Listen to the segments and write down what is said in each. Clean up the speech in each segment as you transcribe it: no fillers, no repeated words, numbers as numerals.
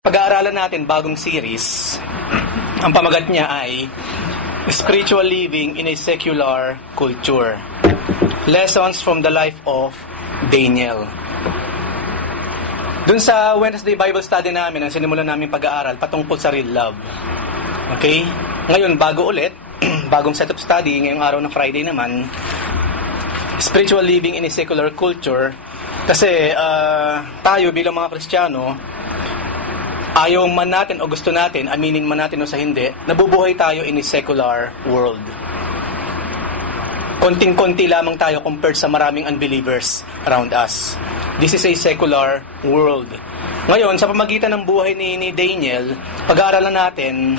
Pag-aaralan natin bagong series. Ang pamagat niya ay Spiritual Living in a Secular Culture. Lessons from the life of Daniel. Dun sa Wednesday Bible study namin, ang sinimulan namin pag-aaral patungkol sa real love. Okay? Ngayon, bago ulit, bagong set of study, ngayong araw ng Friday naman, Spiritual Living in a Secular Culture. Kasi tayo bilang mga Kristiyano, ayaw man natin o gusto natin, aminin man natin o sa hindi, nabubuhay tayo in a secular world. Konting-konti lamang tayo compared sa maraming unbelievers around us. This is a secular world. Ngayon, sa pamagitan ng buhay ni Daniel, pag-aaralan natin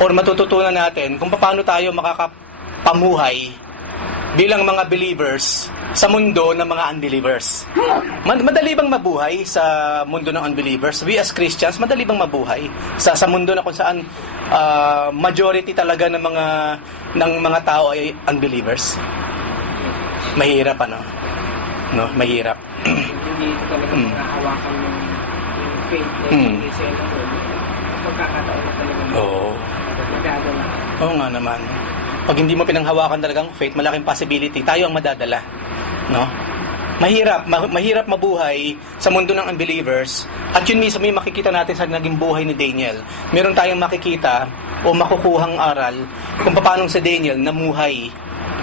or matututunan natin kung paano tayo makakapamuhay bilang mga believers sa mundo ng mga unbelievers. Madali bang mabuhay sa mundo ng unbelievers? We as Christians, madali bang mabuhay sa mundo na kung saan majority talaga ng mga tao ay unbelievers? Mahirap, ano? No, mahirap. Hindi talaga makahawakan ng faith na isa na pagkakataon na talaga. Oo. Magdadala. Oo nga naman. Pag hindi mo pinanghawakan talagang faith, malaking possibility tayo ang madadala. No? Mahirap mabuhay sa mundo ng unbelievers, at yun mismo yung makikita natin sa naging buhay ni Daniel. Meron tayong makikita o makukuhang aral kung paano si Daniel namuhay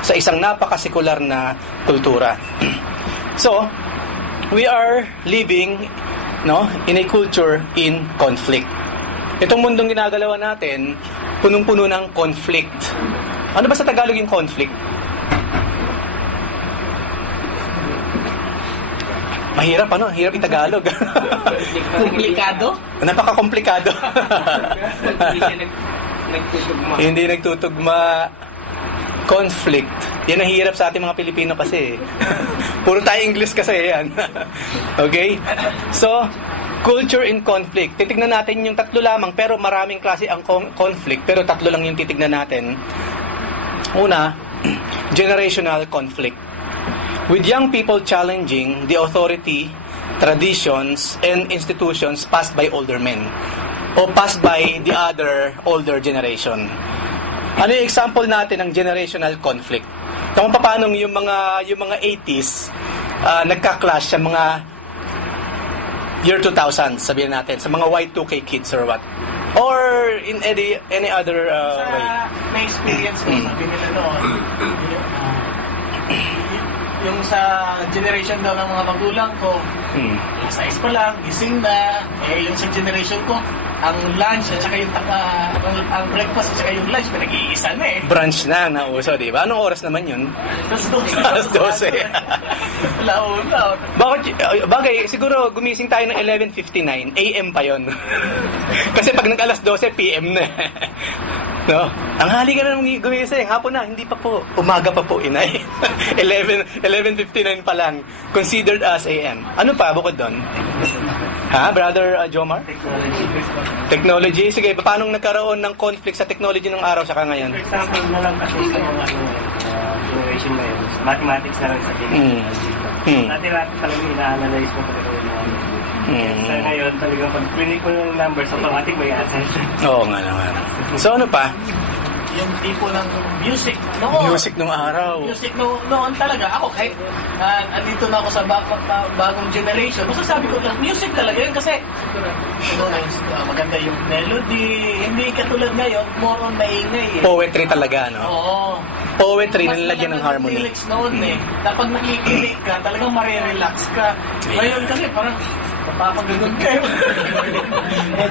sa isang napakasekular na kultura. So, we are living, no, in a culture in conflict. Itong mundong ginagalawan natin, punong-puno ng conflict. Ano ba sa Tagalog yung conflict? Mahirap, ano? Hirap yung Tagalog. Komplikado? Napaka-komplikado. Nagtutugma. Hindi nagtutugma. Conflict. Yan ang hirap sa ating mga Pilipino kasi. Puro tayo English kasi yan. Okay? So, culture in conflict. Titignan natin yung tatlo lamang, pero maraming klase ang conflict, pero tatlo lang yung titignan natin. Una, generational conflict. With young people challenging the authority, traditions, and institutions passed by older men o passed by the other older generation. Ano yung example natin ng generational conflict? Kung paano yung mga 80s nagka-clash sa mga year 2000, sabihin natin, sa mga Y2K kids or what? Or in any other way? May experience ko, sabi nila noon, yung sa generation daw ng mga magulang ko, sa pa lang, gising na, yung sa generation ko, ang lunch at saka yung ang breakfast at saka yung lunch, pinag-iisa na Brunch na nauso, di ba? Anong oras naman yun? Alas 12. Laon. Bagay, siguro gumising tayo ng 11:59, AM pa yon. Kasi pag nag-alas 12, PM na. No? Ang hali ka na gumising, hapon na, hindi pa po. Umaga pa po, inay. 11:59 pa lang. Considered as AM. Ano pa bukod doon? Ha, Brother Jomar? Technology. Sige, paano nagkaroon ng conflict sa technology ng araw saka ngayon? For example na lang kasi sa mga generation na yun, mathematics na lang sa generation. Dati talaga ina-analyze mo talaga yung mga sa ngayon, talagang pag clinic mo yung numbers, automatic may answer. Oo nga naman. So ano pa? Yung tipo ng music noon. Music nung araw. Music noon talaga. Ako kahit andito na ako sa bagong generation, masasabi ko lang, music talaga yun kasi maganda yung melody. Hindi katulad ngayon, more on maingay. Poetry talaga, no? Oo. Poetry na nilagyan ng harmony. Mas lyrics noon na pag nakikinig ka, talagang marirelax ka. Ngayon kasi parang napapagano'n kayo.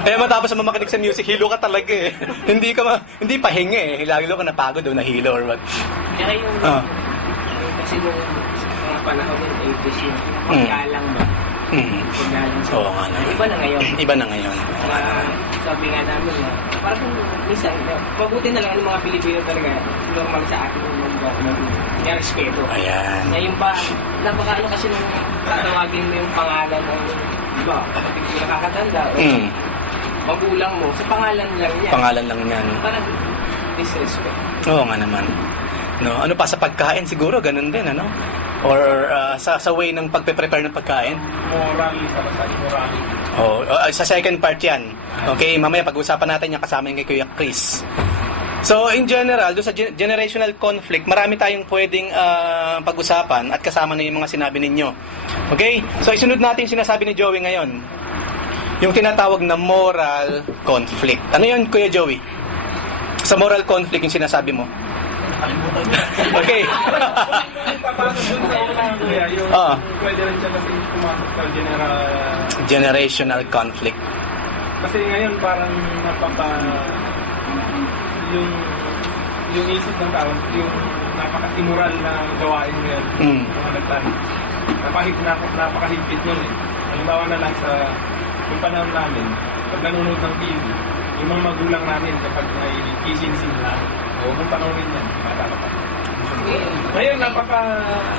Eh matapos na makinig sa music, hilo ka talaga eh. Hindi pahinga eh. Lalo ka napagod o nahilo or what. Kaya yung kasi nung mga panahon ng 80s yung paggalang ba? Paggalang sa... Oo nga na. Iba na ngayon. Iba na ngayon. Sabi nga namin na parang minsan, mabuti na lang ang mga Pilipino talaga normal sa atin yung mga respeto. Ayan. Ngayon pa, napakaano kasi nung tatawagin mo yung pangalan ng iba, kapatid mo nakakatanda o magulang mo, sa pangalan lang yan. Pangalan lang yan. Parang disrespect. Oo nga naman. No, ano pa sa pagkain siguro ganun din, ano? Or sa way ng pagpe-prepare ng pagkain. Moral, sa moral. Sa second part yan. Okay, mamaya pag-usapan natin yung kasama yung kay Kuya Chris. So, in general, doon sa generational conflict, marami tayong pwedeng pag-usapan at kasama na yung mga sinabi ninyo. Okay? So, isunod natin yung sinasabi ni Joey ngayon. Yung tinatawag na moral conflict. Ano yun, Kuya Joey? Sa moral conflict yung sinasabi mo? Okay. Pwede rin siya kasi pumasok sa generational conflict. Kasi ngayon parang yung isip ng tao, yung napaka-immoral na gawain ngayon, mga nagtanong. Napakahigpit nun eh. Halimbawa na lang sa yung panahon namin, pag nanonood ng TV, yung mga magulang namin kapag may kisinsin na, huwag mong panoorin yan, bata pa. Ngayon,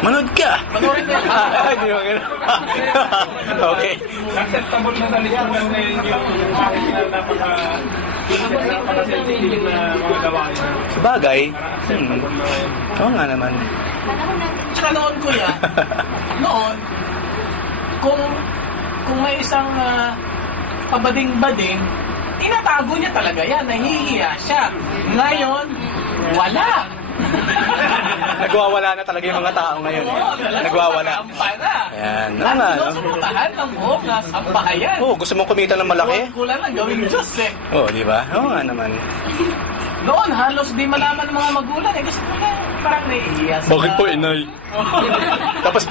Manood ka! Manood ka! Hindi mo gano'n. Okay. Acceptable na talito lang ngayon yung bakit na napaka-sensitive na mga gawain. Sabagay. Acceptable na ngayon. Oo nga naman. Tsaka noon, Kuya, kung may isang pabading-bading, inatago niya talaga yan, nahihiya siya. Ngayon, wala. Nagwawala na talaga yung mga tao ngayon. Nagwawala. Ayan. At sinusunutahan ng buong sambahayan. Gusto mong kumita ng malaki? Kulang lang gawing Diyos eh. Di ba? Oo nga naman. Noon, halos di malaman ng mga magulang eh. Gusto ko na parang nahihiya sila. Bakit po, inay? Tapos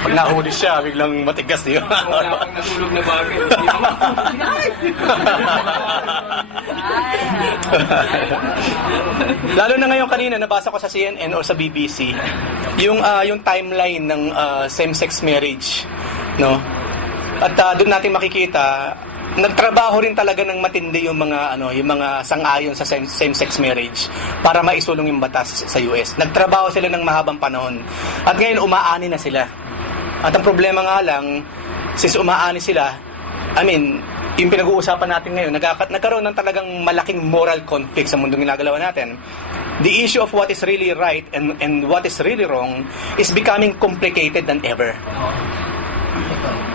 pag nahuli siya, biglang matigas, di ba? Wala kang natulog na bagay. Lalo na ngayon kanina, nabasa ko sa CNN o sa BBC, yung timeline ng same-sex marriage. No? At doon natin makikita, nagtrabaho rin talaga ng matindi yung mga sang-ayon sa same-sex marriage para maisulong yung batas sa US. Nagtrabaho sila ng mahabang panahon. At ngayon, umaani na sila. At ang problema nga lang, since umaani sila, yung pinag-uusapan natin ngayon, nagkaroon ng talagang malaking moral conflict sa mundong ginagalawa natin. The issue of what is really right and what is really wrong is becoming complicated than ever.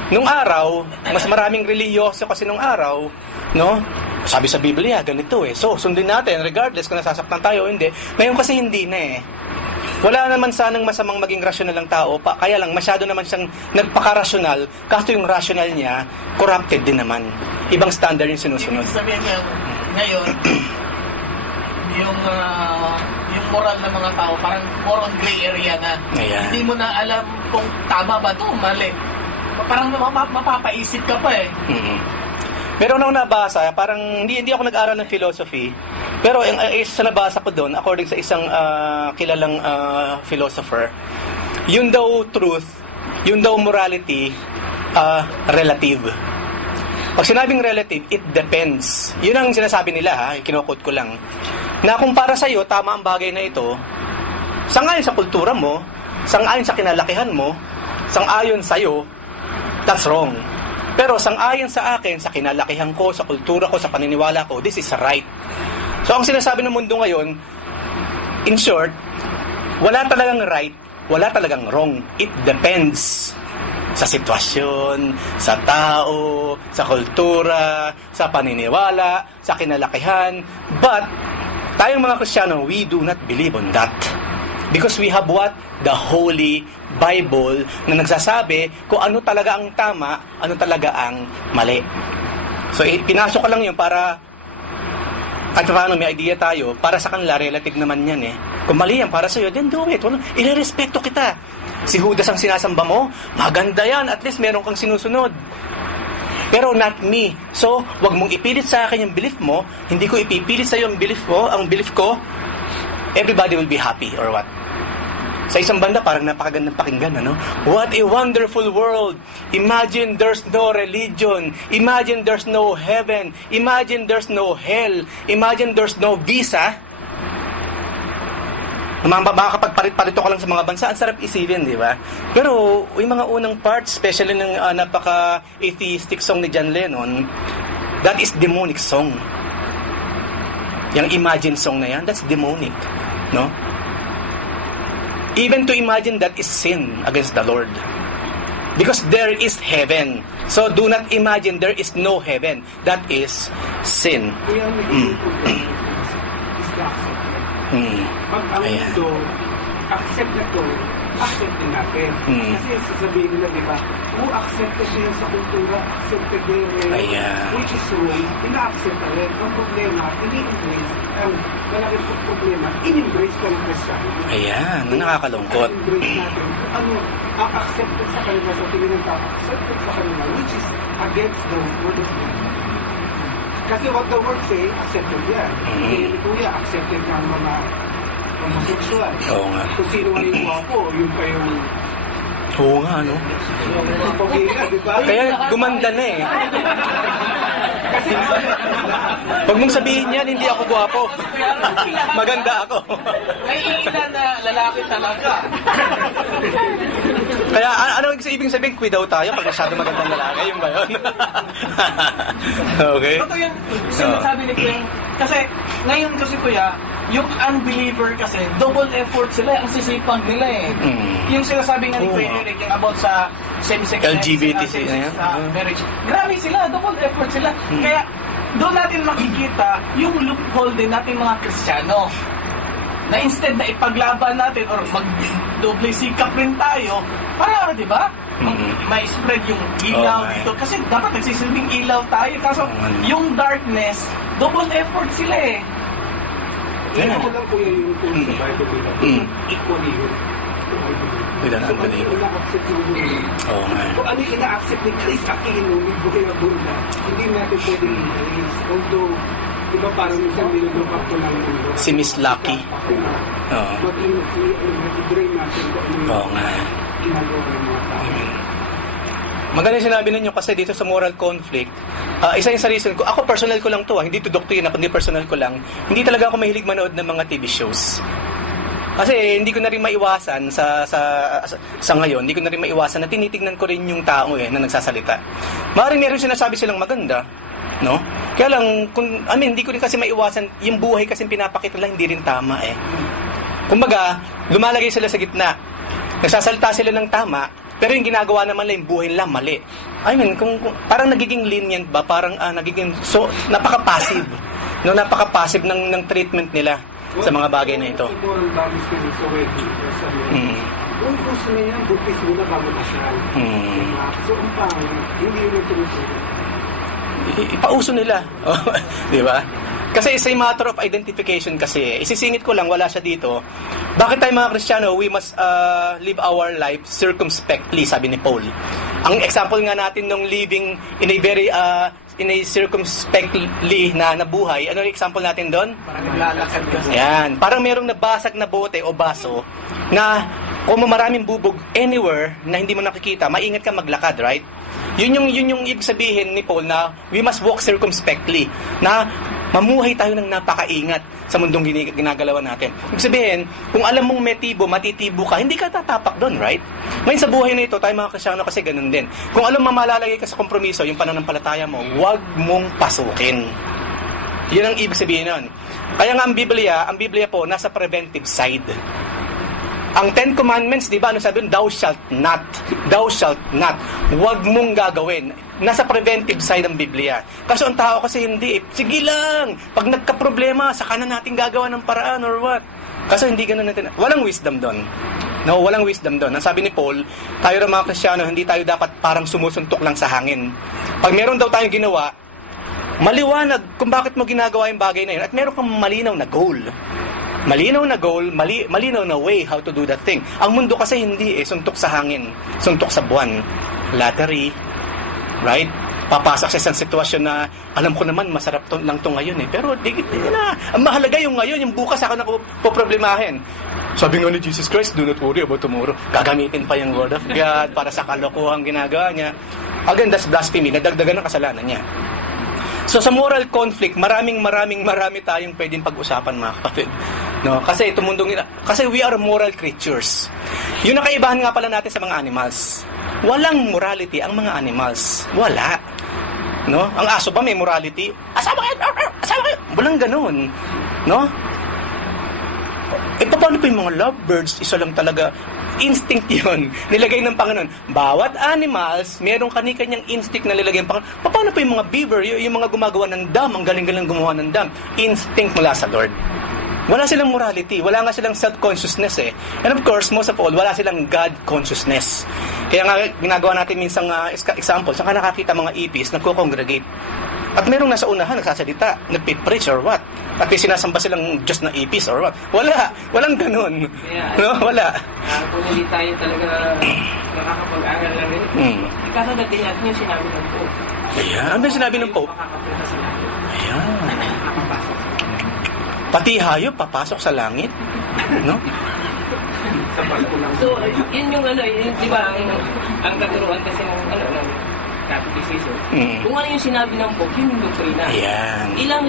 Nung araw, mas maraming reliyoso kasi nung araw, no? Sabi sa Biblia, ganito eh. So, sundin natin, regardless kung nasasaktan tayo o hindi. Ngayon kasi hindi na eh. Wala naman sanang masamang maging rasyonal ng tao, kaya lang masyado naman siyang nagpaka-rasyonal, kaso yung rasyonal niya, corrupted din naman. Ibang standard yung sinusunod. Ibig sabihin niya, ngayon, yung moral ng mga tao, parang more on gray area na. Ayan. Hindi mo na alam kung tama ba ito, mali. Parang mapapaisip ka pa eh. Mm-hmm. Meron akong nabasa, parang hindi ako nag-aral ng philosophy, pero sa nabasa ko doon, according sa isang kilalang philosopher, yun daw truth, yun daw morality, relative. Pag sinabing relative, it depends. Yun ang sinasabi nila, kinukot ko lang. Na kung para sa'yo, tama ang bagay na ito, sangayon sa kultura mo, sangayon sa kinalakihan mo, sangayon sa'yo, that's wrong. Pero sang-ayon sa akin, sa kinalakihan ko, sa kultura ko, sa paniniwala ko, this is right. So, ang sinasabi ng mundo ngayon, in short, wala talagang right, wala talagang wrong. It depends sa sitwasyon, sa tao, sa kultura, sa paniniwala, sa kinalakihan. But, tayong mga Kristiyano, we do not believe on that. Because we have what? The Holy Bible na nagsasabi kung ano talaga ang tama, ano talaga ang mali. So, pinasok ko lang yun para at paano may idea tayo, para sa kanila, relative naman yan eh. Kung mali yan para sa'yo, then do it. Irerespeto kita. Si Judas ang sinasamba mo, maganda yan, at least meron kang sinusunod. Pero not me. So, wag mong ipilit sa akin yung belief mo, hindi ko ipipilit sa'yo ang belief ko, everybody will be happy, or what? Sa isang banda, parang napakagandang pakinggan, ano? What a wonderful world! Imagine there's no religion. Imagine there's no heaven. Imagine there's no hell. Imagine there's no visa. Makakapagpalit-palito ka lang sa mga bansa, ang sarap isipin, di ba? Pero, yung mga unang parts, especially ng napaka-atheistic song ni John Lennon, that is demonic song. Yung Imagine song na yan, that's demonic. No? Even to imagine that is sin against the Lord. Because there is heaven. So do not imagine there is no heaven. That is sin. Kaya ang naging problema is the acceptance. Pag ang mundo, accept na to, accept din natin. Kasi sasabihin nila, di ba, accepted niya sa kultura, accepted niya which is wrong, ina-accept na rin. Ang problema, ini-embrace. Ang malaki po problema, in-embrace ka ng Christianity. Ayan, nakakalungkot. In-embrace natin. Ano, ang accepted sa kanila, sa tingin ng tao, accepted sa kanila, which is against the word of God. Kasi what the word say, accepted yan. Hindi kuya, accepted ng mga homosexual. Oo nga. Kung sino nga yung wapo, yung pa yung Oo nga, no? pagkira, di ba? Kaya gumanda na eh. Kasi Pag mong sabihin yan, hindi ako gwapo. Maganda ako. May ilan na lalaki talaga. Kaya ano ibig sabihin, daw tayo pag masyado magandang lalaki, yung ba yun? Okay? Ito yung sinasabi ni Kuya. Kasi ngayon kasi Kuya, yung unbeliever kasi, double effort sila, ang sisipag nila eh. Yung sinasabi nga ni Kuya Eric, yung about sa same-sex LGBT marriage. Grabe sila, double effort sila. Kaya doon natin makikita yung loophole din natin mga Kristiyano. Na instead na ipaglaban natin or mag-doble sikap rin tayo, para, di ba? May spread yung ilaw dito. Kasi dapat nagsisilbing ilaw tayo. Kaso yung darkness, double effort sila eh. ako lang kuya yung kung sa Bible nila. Equally yun. Wala na, So, ano yung ina-accept ng mundo? Oo nga. Kung ano yung ina-accept ni Chris Aquino, ni Buhay Abunda, hindi natin pwede i-release. Although, di ba parang isang nilulok up ko lang mundo. Si Miss Lucky. Oo. Mag-i-drain natin kung ano yung Oo nga. ginagawa ng mga tao. Maganda yung sinabi ninyo kasi dito sa moral conflict, isa yung sa reason ko, ako personal ko lang to, hindi to doctrine, kundi personal ko lang, hindi talaga ako mahilig manood ng mga TV shows. Kasi hindi ko na rin maiwasan sa ngayon, hindi ko na rin maiwasan na tinitignan ko rin yung tao na nagsasalita. Maaaring meron sinasabi silang maganda, no? Kaya lang, hindi ko rin kasi maiwasan, yung buhay kasi pinapakita lang, hindi rin tama eh. Kumbaga, lumalagay sila sa gitna, nagsasalita sila ng tama, pero yung ginagawa naman lang, yung buhay nila, mali. I mean, kung parang nagiging lenient ba? Parang nagiging, so, napaka-passive. No, napaka-passive ng treatment nila sa mga bagay na ito. Moral values ko sa wedding. Kung gusto niya, bupis muna bago masyal. So, ang pangit, hindi yun yung tinutulog. Ipauso nila. Di ba? Kasi it's a matter of identification kasi. Isisingit ko lang, wala siya dito. Bakit tayo mga Kristiyano, we must live our life circumspectly, sabi ni Paul. Ang example nga natin nung living in a very in a circumspectly na buhay, ano yung example natin doon? Parang naglalakad kasi. Ayan, parang merong nabasag na bote o baso na kung maraming bubog anywhere na hindi mo nakikita, maingat ka maglakad, right? Yun yung ibig sabihin ni Paul na we must walk circumspectly, na mamuhay tayo ng napakaingat sa mundong ginagalawan natin. Ibig sabihin, kung alam mong matitibo ka, hindi ka tatapak doon, right? Ngayon sa buhay na ito, tayo mga Kristiyano kasi ganun din. Kung alam mo malalagay ka sa kompromiso, yung pananampalataya mo, huwag mong pasukin. Yun ang ibig sabihin nun. Kaya nga ang Biblia po, nasa preventive side. Ang Ten Commandments, di ba, ano sabi, thou shalt not. Thou shalt not. Huwag mong gagawin. Nasa preventive side ng Biblia. Kasi ang tao kasi hindi, sige lang, pag nagka-problema, saka na natin gagawa ng paraan or what. Kasi hindi ganun natin. Walang wisdom doon. No, walang wisdom doon. Ang sabi ni Paul, tayo ng mga Kristiyano, hindi tayo dapat parang sumusuntok lang sa hangin. Pag meron daw tayong ginawa, maliwanag kung bakit mo ginagawa yung bagay na yun at meron kang malinaw na goal. Malinaw na goal, malinaw na way how to do that thing. Ang mundo kasi hindi suntok sa hangin, suntok sa buwan. Lottery, right? Papasok sa isang sitwasyon na alam ko naman masarap lang to ngayon eh. Pero di na. Ang mahalaga yung ngayon, yung bukas ako na poproblemahin. Sabi nga ni Jesus Christ, do not worry about tomorrow. Gagamitin pa yung word of God para sa kalokohang ginagawa niya. Again, that's blasphemy. Nadagdagan ng kasalanan niya. So sa moral conflict, marami tayong pwedeng pag-usapan mga kapatid. No, kasi kasi we are moral creatures. Yung nakaibahan nga pala natin sa mga animals. Walang morality ang mga animals. Wala. No? Ang aso ba may morality? Asawa kayo! Walang ganoon. No? paano pa yung mga lovebirds? Isa lang talaga. Instinct yun. Nilagay ng Panginoon. Bawat animals, merong kani-kanyang instinct na nilagay ng Panginoon. Paano pa yung mga beaver, yung mga gumagawa ng dam, ang galing-galing gumawa ng dam? Instinct mula sa Lord. Wala silang morality, wala nga silang self-consciousness eh. And of course, most of all, wala silang God-consciousness. Kaya nga, ginagawa natin minsan example, saan ka nakakita mga ipis, nagko-congregate. At merong nasa unahan, nagsasalita, nagpipreach or what? At may sinasamba silang Diyos na ipis or what? Wala, walang ganun. Yeah. No, wala. Kung hindi tayo talaga nakakapag-aral lang rin, ikasagot din natin yung sinabi ng Pope. Ayan, ano yung sinabi ng Pope? Makakapunta sa langit. Ayan. Makakapasok. Pati hayop, papasok sa langit. No? So, yun yung yun, di ba, ang katuruan kasi ng Catholicism. Kung ano yung sinabi ng Pope, yun yung doktrina. Ayan. Ilang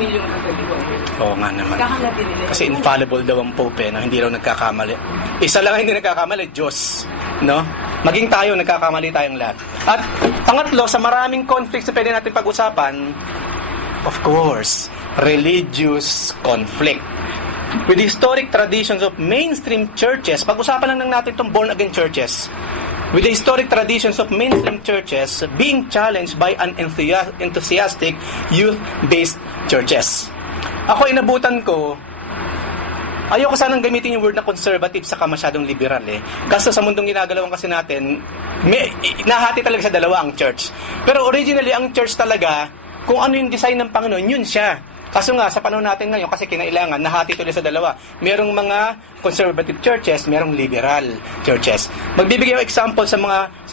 milyong Katoliko. Oo nga naman. Kakalatin nila. Kasi infallible daw ang Pope, no? Hindi raw nagkakamali. Isa lang hindi nagkakamali, Diyos. No? Maging tayo, nagkakamali tayong lahat. At pangatlo, sa maraming conflicts na pwede natin pag-usapan, of course, religious conflict. With the historic traditions of mainstream churches, pag-usapan lang natin itong born-again churches. With the historic traditions of mainstream churches being challenged by an enthusiastic youth-based churches. Ako, inabutan ko, ayoko sanang gamitin yung word na conservative saka masyadong liberal eh. Kasi sa mundong ginagalawan kasi natin, nahati talaga sa dalawa ang church. Pero originally, ang church talaga, kung ano yung design ng Panginoon, yun siya. Kaso nga, sa panahon natin ngayon, kasi kinailangan, nahati tuloy sa dalawa. Merong mga conservative churches, merong liberal churches. Magbibigay ako example sa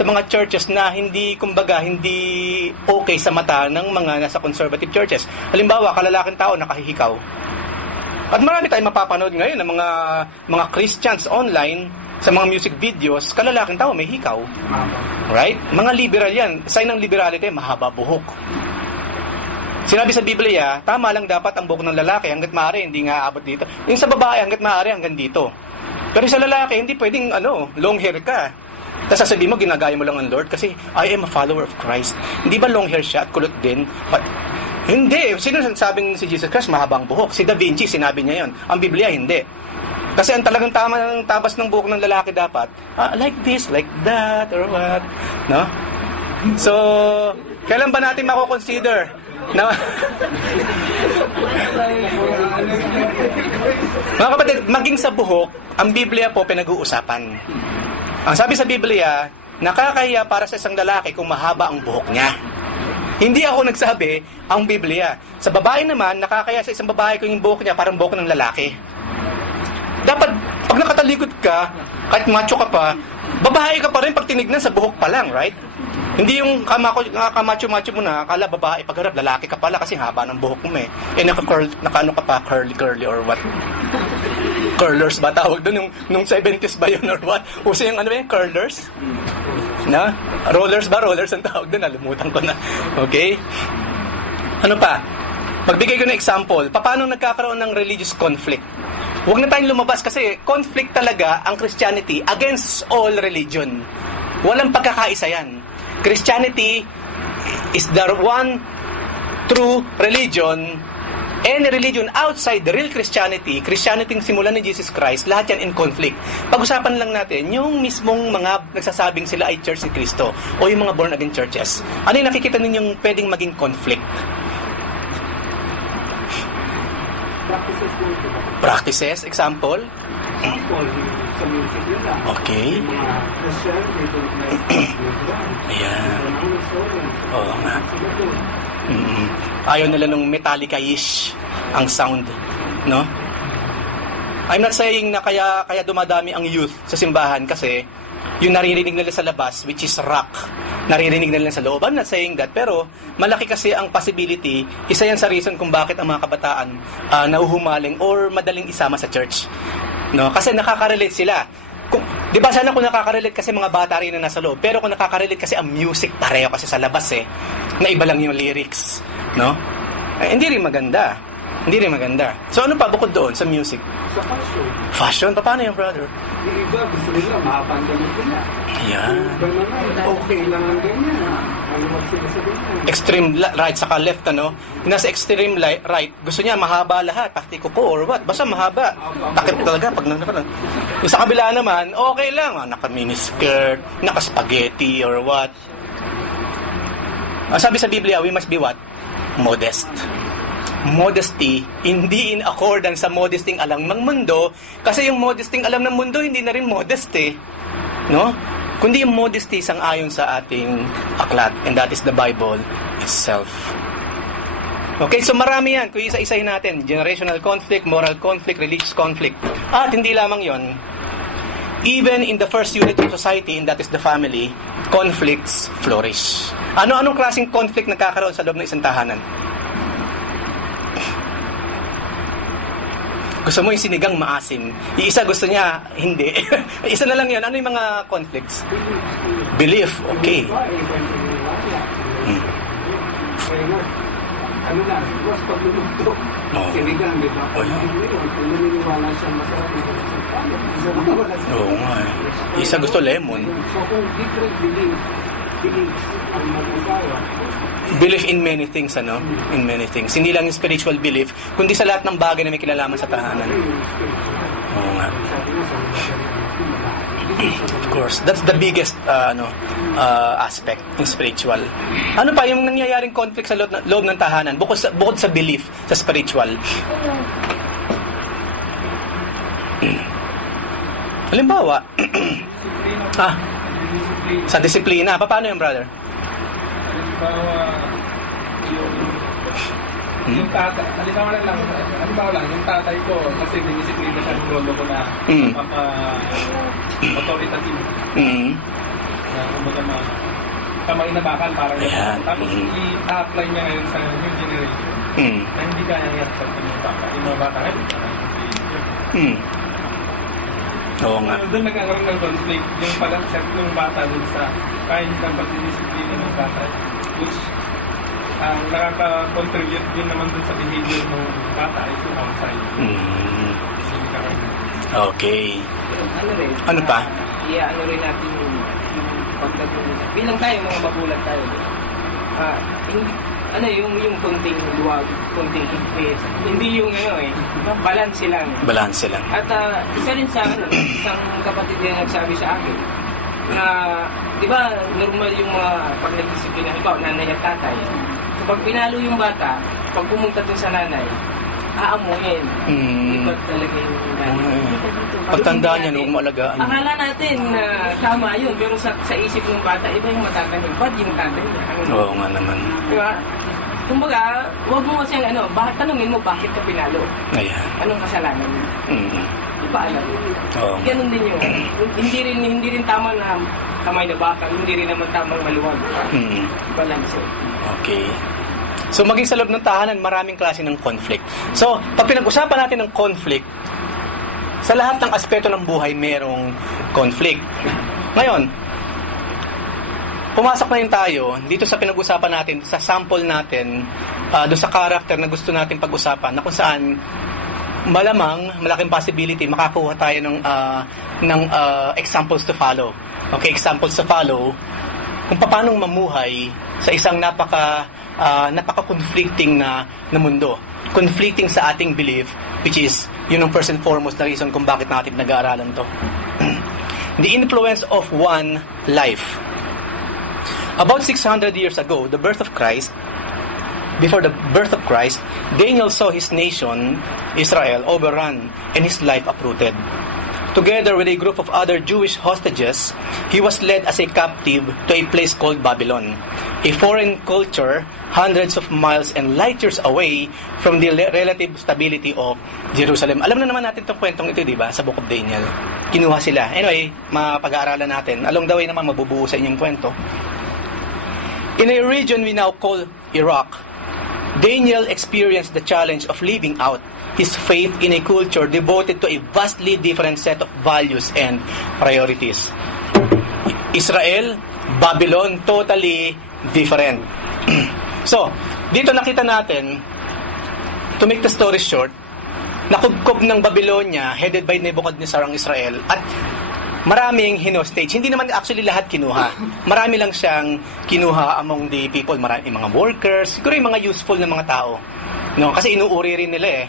mga churches na hindi, kumbaga, hindi okay sa mata ng mga nasa conservative churches. Halimbawa, kalalaking tao nakahihikaw. At marami tayong mapapanood ngayon ng mga Christians online, sa mga music videos, kalalaking tao may hikaw. Right? Mga liberal yan. Sign ng liberality, mahaba buhok. Sinabi sa Biblia, tama lang dapat ang buhok ng lalaki hanggat maaari, hindi nga aabot dito. Yung sa babae, hanggat maaari, hanggang dito. Pero sa lalaki, hindi pwedeng, long hair ka. Tapos sasabihin mo, ginagaya mo lang ang Lord kasi I am a follower of Christ. Hindi ba long hair siya at kulot din? But, hindi. Sino sabing si Jesus Christ, mahabang buhok? Si Da Vinci, sinabi niya yon. Ang Biblia, hindi. Kasi ang talagang tama ng tabas ng buhok ng lalaki dapat, like this, like that, or what. No? So, kailan ba natin mako-consider na mga kapatid, maging sa buhok, ang Biblia po pinag-uusapan. Ang sabi sa Biblia, nakakahiya para sa isang lalaki kung mahaba ang buhok niya. Hindi ako nagsabi, ang Biblia. Sa babae naman, nakakahiya sa isang babae kung yung buhok niya parang buhok ng lalaki. Dapat, pag nakatalikod ka, kahit macho ka pa, babae ka pa rin pag tinignan sa buhok pa lang, right? Hindi yung kamacho-macho mo na, akala babae, pagharap, lalaki ka pala kasi haba ng buhok mo eh. Naka-ano ka pa, curly or what? Curlers ba tawag doon? Nung 70s ba yun or what? Uso yung curlers? Na? Rollers ba? Rollers ang tawag doon. Nalimutan ko na. Okay? Ano pa? Magbigay ko ng example. Paano nagkakaroon ng religious conflict? Huwag na tayong lumabas kasi conflict talaga ang Christianity against all religion. Walang pagkakaisa yan. Christianity is the one true religion. Any religion outside the real Christianity, Christianity yung simulan ni Jesus Christ, lahat yan in conflict. Pag-usapan lang natin yung mismong mga nagsasabing sila ay Church ni Cristo o yung mga born-again churches. Ano yung nakikita ninyong pwedeng maging conflict? Practices, example? Sa music nila. Okay. Yung mga Christian, they don't like Ayan. Oo nga. Ayaw nila nung Metallica-ish ang sound, no? I'm not saying na kaya dumadami ang youth sa simbahan kasi yung naririnig nila sa labas, which is rock, naririnig nila sa loob. I'm not saying that, pero malaki kasi ang possibility, isa yan sa reason kung bakit ang mga kabataan nauhumaling or madaling isama sa church. No? Kasi nakaka-relate sila. Di ba sana kung nakaka-relate kasi mga bata rin na nasa loob, pero kung nakaka-relate kasi ang music, pareho kasi sa labas na iba lang yung lyrics. No? Hindi rin maganda. Hindi rin maganda. So ano pa bukod doon sa music? Sa fashion. Fashion? Paano yung brother? Yung iba, gusto nila, mahabang damit nila. Yan. Iba naman, okay lang ang ganyan. Ano magsila sa ganyan? Extreme right saka left, ano? Nasa extreme right, gusto niya mahaba lahat, pati kuko or what, basta mahaba. Takip talaga pag yung sa kabila naman, okay lang, naka-miniskirt, naka-spaghetti or what. Sabi sa Biblia, we must be what? Modest. Modesty, hindi in accordance sa modesting alam ng mundo, kasi yung modesting alam ng mundo, hindi na rin modest no? Kundi yung modesty sang-ayon sa ating aklat, and that is the Bible itself. Okay, so marami yan. Kung isa-isahin natin, generational conflict, moral conflict, religious conflict. At hindi lamang yon. Even in the first unit of society, and that is the family, conflicts flourish. Ano-anong klaseng conflict nagkakaroon sa loob ng isang tahanan? Gusto mo yung sinigang maasim. Yung isa gusto niya, hindi. Isa na lang yun. Ano yung mga conflicts? Belief. Okay. Ano na, was pagluluto. Sinigang, di ba? Kung naniniwala siya masarap yung Oo nga Isa gusto lemon. So kung different beliefs ang mag-usawa, belief in many things, in many things. Hindi lang yung spiritual belief, kundi sa lahat ng bagay na may kilalaman sa tahanan. Oo nga. Of course, that's the biggest aspect ng spiritual. Ano pa yung nangyayaring conflict sa loob ng tahanan bukod sa belief sa spiritual? Halimbawa, sa disiplina. Paano yung brother? Yung tatay, halimbawa lang, yung tatay ko, kasi dinisiplina siya ng lolo ko na authoritative. Na kumbaga kamay na bakal, parang tapos i-apply niya ngayon sa new generation. Na hindi kaya niya sa yung mga bata ngayon. Oo nga. Doon nagkakaroon ng conflict, yung pag-accept ng bata dun sa kaya ng pag-disiplina ng bata, which nakaka-contribute din naman dun sa behavior ng bata is yung outside. Okay. Ano pa? Ano rin natin yung pagkatulog. Bilang tayo, mga magulang tayo. Yung konting luwag, konting higpit. Hindi yung balance lang. Balance lang. At isa rin sa isang kapatid na nagsabi sa akin na, di ba, normal yung mga pag nagdisiplina, ikaw, nanay at tatay. Pag pinalo yung bata, pag pumunta dun sa nanay, aamuhin. Iba talaga yung nanay. Pagtandaan niya, huwag mo alagaan. Akala natin na tama yun, pero sa isip ng bata, iba yung matatanong. Ba't yung tatay niya? Oo nga naman. Diba? Kumbaga, huwag mo kasi tanungin mo bakit ka pinalo. Ayan. Anong kasalanan mo? Di ba alam? Oo. Ganun din yun. Hindi rin tama na kamay na bakal, hindi rin naman tamang maluwag. Balance. Okay. So, maging sa loob ng tahanan, maraming klase ng conflict. So, pag pinag-usapan natin ng conflict, sa lahat ng aspeto ng buhay, merong conflict. Ngayon, pumasok na yun tayo dito sa pinag-usapan natin, sa sample natin, doon sa character na gusto natin pag-usapan, na kung saan malamang, malaking possibility, makakuha tayo ng examples to follow. Okay, examples to follow kung paano mamuhay sa isang napaka-conflicting na mundo. Conflicting sa ating belief, which is, yun ang first and foremost na reason kung bakit natin nag-aaralan to. The influence of one life. About 600 years ago, before the birth of Christ, Daniel saw his nation, Israel, overrun and his life uprooted. Together with a group of other Jewish hostages, he was led as a captive to a place called Babylon, a foreign culture hundreds of miles and light years away from the relative stability of Jerusalem. Alam na naman natin itong kwentong ito, di ba? Sa Book of Daniel. Kinuha sila. Anyway, mapag-aaralan natin. Along the way naman, mabubuo sa inyong kwento. In a region we now call Iraq, Daniel experienced the challenge of living out his faith in a culture devoted to a vastly different set of values and priorities. Israel, Babylon, totally different. So, dito nakita natin to make the story short, nakubkob ng Babylonia, headed by Nebuchadnezzar ang Israel, at maraming hinostage. Hindi naman actually lahat kinuha. Marami lang siyang kinuha among the people. Marami mga workers, siguro yung mga useful na mga tao. No? Kasi inuuri rin nila eh.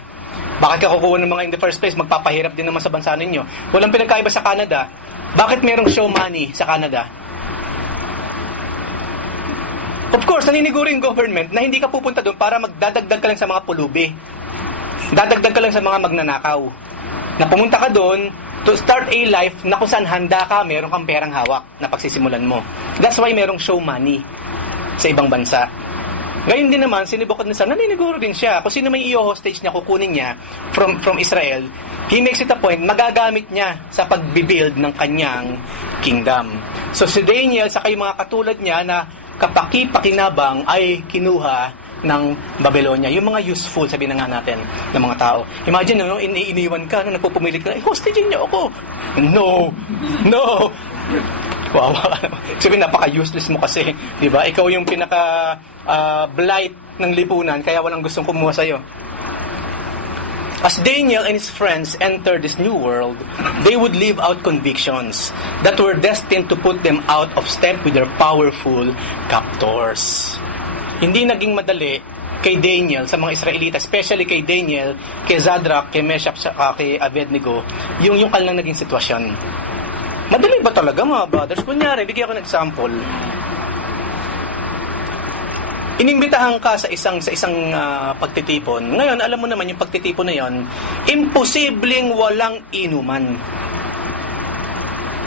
Bakit ka kukuha ng mga in the first place? Magpapahirap din naman sa bansa ninyo. Walang pinagkaiba sa Canada. Bakit merong show money sa Canada? Of course, naniniguro yung government na hindi ka pupunta doon para magdadagdag ka lang sa mga pulubi. Dadagdag ka lang sa mga magnanakaw. Na pumunta ka doon to start a life na kung saan handa ka, meron kang perang hawak na pagsisimulan mo. That's why merong show money sa ibang bansa. Gayon din naman, si Nebuchadnezzar, naniniguro din siya. Kung sino may i-hostage niya, kukunin niya from Israel, he makes it a point, magagamit niya sa pagbibuild ng kanyang kingdom. So si Daniel, saka yung mga katulad niya na kapaki-pakinabang ay kinuha ng Babylonia. Yung mga useful, sabihin na nga natin, ng mga tao. Imagine, no, iniiwan ka, no, nagpupumilit ka, hostagein niyo ako. No! Wow. Sabihin, napaka-useless mo kasi. Diba? Ikaw yung pinaka-blight ng lipunan, kaya walang gustong kumuha sa'yo. As Daniel and his friends entered this new world, they would live out convictions that were destined to put them out of step with their powerful captors. Hindi naging madali kay Daniel sa mga Israelita, especially kay Daniel, kay Shadrach, kay Meshach, kay Abednego, yung kanilang naging sitwasyon. Madali ba talaga mga brothers? Kunyari, bigyan ko ng example. Inimbitahan ka sa isang pagtitipon. Ngayon, alam mo naman yung pagtitipon na yon, imposibleng walang inuman.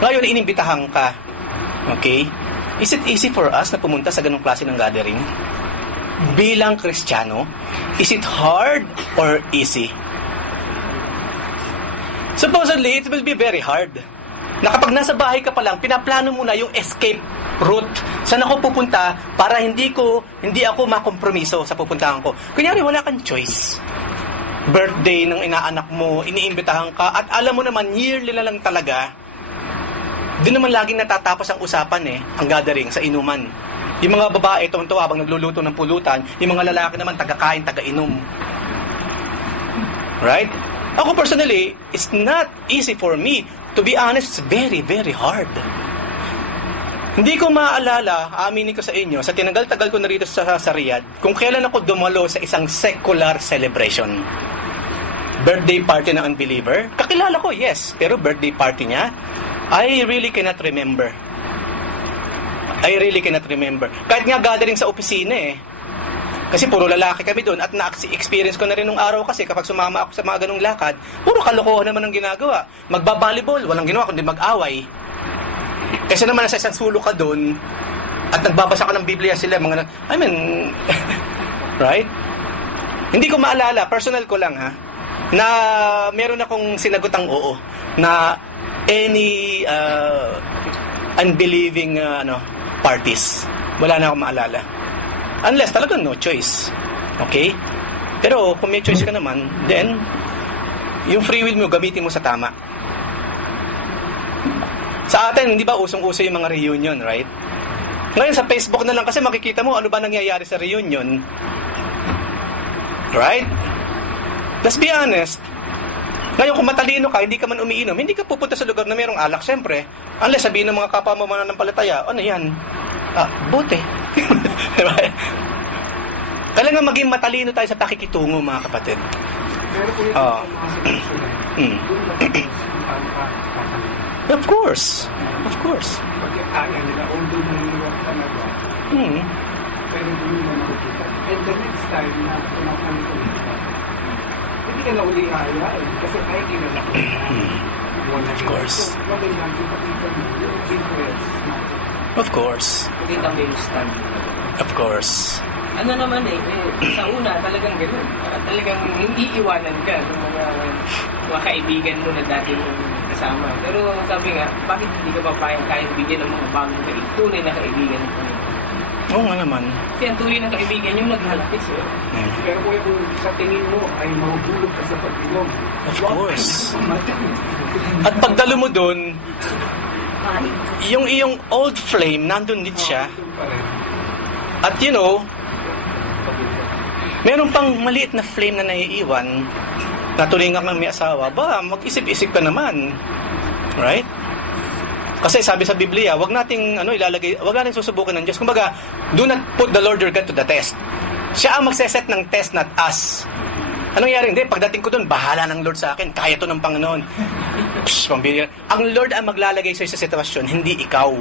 Ngayon, inimbitahan ka. Okay? Is it easy for us na pumunta sa ganung klase ng gathering? Bilang Kristiyano, is it hard or easy? Supposedly, it will be very hard. Na kapag nasa bahay ka pa lang, pinaplano mo na yung escape route. Saan ako pupunta para hindi ako makompromiso sa pupuntahan ko. Kunyari, wala kang choice. Birthday ng inaanak mo, iniimbitahan ka, at alam mo naman, yearly na lang talaga. Doon naman laging natatapos ang usapan ang gathering sa inuman. Yung mga babae, tuwang-tuwa habang nagluluto ng pulutan, yung mga lalaki naman, taga-kain, taga-inom. Right? Ako personally, it's not easy for me. To be honest, it's very, very hard. Hindi ko maaalala, aminin ko sa inyo, sa tinagal-tagal ko na rito sa Riyadh, kung kailan ako dumalo sa isang secular celebration. Birthday party ng unbeliever. Kakilala ko, yes. Pero birthday party niya, I really cannot remember. Kahit nga gathering sa opisina Kasi puro lalaki kami doon at na-experience ko na rin nung araw kasi kapag sumama ako sa mga ganung lakad, puro kalokohan naman ang ginagawa. Magba-volleyball, walang ginawa kundi mag-away. Kasi naman nasa isang sulok ka doon at nagbabasa ka ng Biblia sila, right? Hindi ko maalala, personal ko lang na meron akong sinagutang oo na any unbelieving parties. Wala na akong maalala. Unless talagang no choice. Okay? Pero kung may choice ka naman, then yung free will mo gamitin mo sa tama. Sa atin, hindi ba usong-uso yung mga reunion, right? Ngayon sa Facebook na lang kasi makikita mo ano ba nangyayari sa reunion. Right? Let's be honest. Ngayon kung matalino ka, hindi ka man umiinom, hindi ka pupunta sa lugar na mayroong alak, syempre. Unless sabihin ng mga kapwa mo mananampalataya, ano yan? Bote. Kailangan maging matalino tayo sa pakikitungo, mga kapatid. Pero kung yung mga Of course. pagkakaya nila, although nangyayari talaga, pero doon mo nakikita. And the next time na tumakang ito, hindi ka na uli ayayin kasi ay kinala ko Of course. So, magandang kita mo yung difference natin. Of course. Kita mo yung stand. Of course. Ano naman sa una talagang gano'n. Talagang hindi iwanan ka ng mga kaibigan mo na dati mong kasama. Pero sabi nga, bakit hindi ka ba kayang bigyan ng mga bagong tunay na kaibigan mo? Oo nga naman. Kasi ang tunay na kaibigan yung naglalapit sa'yo. Pero kung sa tingin mo ay mahulog ka sa pag-inom. Of course. At pagdalo mo dun, yung iyong old flame, nandun din siya. At Meron pang maliit na flame na naiiwan, natuloy nga kang may asawa, mag-isip-isip ka naman. Right? Kasi sabi sa Biblia, wag nating wag nating susubukan ng Diyos. Kumbaga, do not put the Lord your God to the test. Siya ang magse-set ng test, not us. Anong nangyari? Hindi, pagdating ko doon, bahala ng Lord sa akin. Kaya to ng Panginoon. Pambili. Ang Lord ang maglalagay sa'yo sa sitwasyon, hindi ikaw.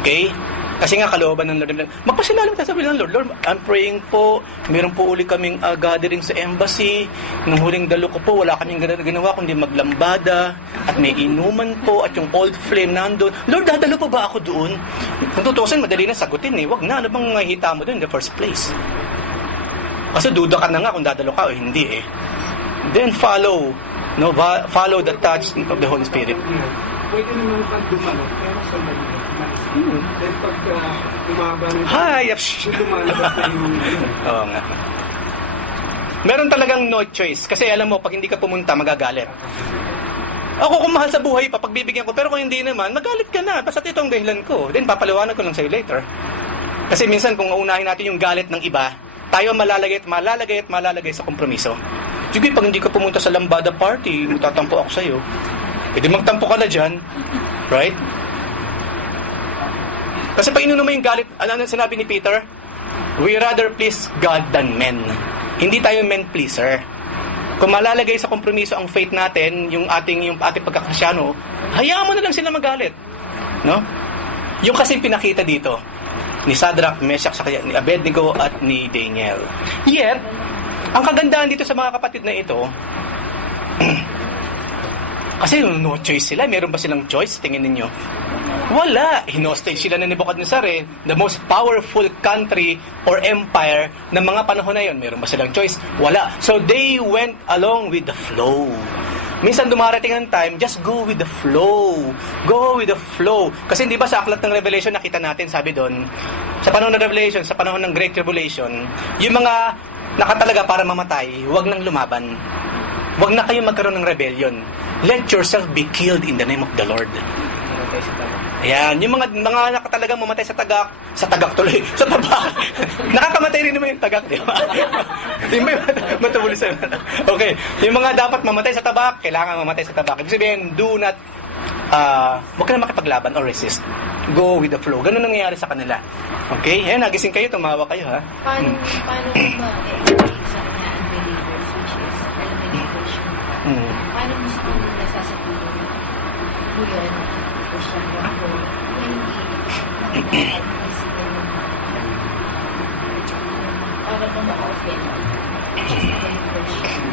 Okay? Kasi nga, kalooban ng Lord. Magpasilalim tayo, sabi ng Lord, Lord, I'm praying po. Meron po uli kaming gathering sa embassy. Nung huling dalo ko po, wala kaming ginawa kundi maglambada. At may inuman po. At yung old flame nandun. Lord, dadalo pa ba ako doon? Kung tutusin, madali na sagutin eh. Wag na, ano bang hita mo doon in the first place? Kasi duda ka na nga kung dadalo ka o hindi eh. Then follow the touch of the Holy Spirit. Pwede naman pag dumalo, pero sa mali. Then pag umaba ng lumalabas na yung... Oo nga. Meron talagang no choice. Kasi alam mo, pag hindi ka pumunta, magagalit. Ako kung mahal sa buhay pa, pagbibigyan ko. Pero kung hindi naman, magalit ka na. Basta ito ang dahilan ko. Then papaliwanag ko lang sa'yo later. Kasi minsan kung uunahin natin yung galit ng iba, tayo malalagay sa kompromiso. Sige, pag hindi ka pumunta sa lambada party, magtatampo ako sa'yo. Pwede magtampo ka na dyan. Right? Kasi pag inuno mo yung galit, ano sinabi ni Peter? We rather please God than men. Hindi tayo men pleaser. Kung malalagay sa kompromiso ang faith natin, yung ating pagkakristyano, hayaan mo na lang sila magalit. No? Yung kasi pinakita dito, ni Shadrach, Meshach, ni Abednego at ni Daniel. Yet, ang kagandahan dito sa mga kapatid na ito, kasi no choice sila. Meron ba silang choice? Tingin ninyo. Wala. Hinostage sila ng Nebuchadnezzar eh. The most powerful country or empire ng mga panahon na yon. Meron ba silang choice? Wala. So they went along with the flow. Minsan dumarating ang time, just go with the flow. Go with the flow. Kasi di ba sa aklat ng Revelation, nakita natin, sabi doon, sa panahon ng Revelation, sa panahon ng Great Tribulation, yung mga nakatalaga para mamatay, huwag nang lumaban. Huwag na kayo magkaroon ng rebellion. Let yourself be killed in the name of the Lord. Ayan, yung mga nakatalagang mamatay sa tagak tuloy, sa tabak. Nakakamatay rin naman yung tagak, di ba? Yung may matuloy sa okay, yung mga dapat mamatay sa tabak, kailangan mamatay sa tabak. Ibig sabihin, do not, huwag ka na makipaglaban or resist. Go with the flow. Ganun nangyayari sa kanila. Okay? Ayan, nagising kayo, tumawa kayo, ha? Paano ba sa unbelievers, which is elimination? Paano mo sa kanila nasasabihin mo yun, Christian ako, when hindi nakakalisipin mo para kung ma-open just like Christian